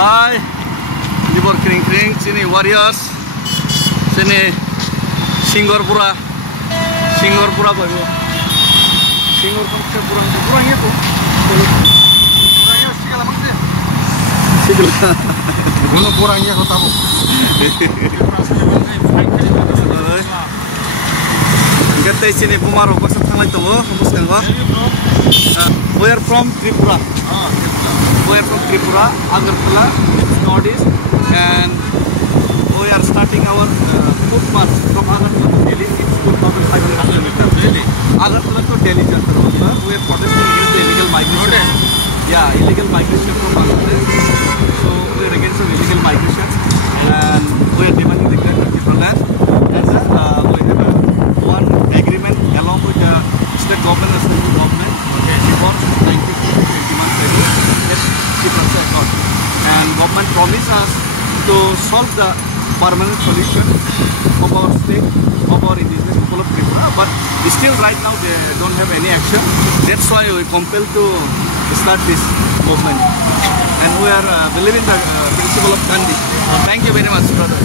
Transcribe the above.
Hi, Libor Kring Kring, sini warriors, sini Singapura baru. Singapura kurangnya tuh. Kurangnya segala macam. Segala. Gunung kurangnya kau tahu. Kita sini Pumaro, pasal tanggal itu, kamus kan kau? We are from Tripura. We are from Tripura, Agartala, Northeast, and we are starting our food march from Agartala to Delhi. It's 2,500 kilometers. Really? Agartala to Delhi journey. We are protesting against the illegal migration. Yeah, illegal migration from Bangladesh. So we are against the illegal migration, and we are demanding the different land. And we have one agreement along with the state government and central government. Okay. For 90 to 20 months ago, that she got. And government promised us to solve the permanent solution of our state, of our indigenous people of Tripura, but still right now they don't have any action. That's why we compelled to start this movement. And we are believing the principle of Gandhi. Thank you very much, brother.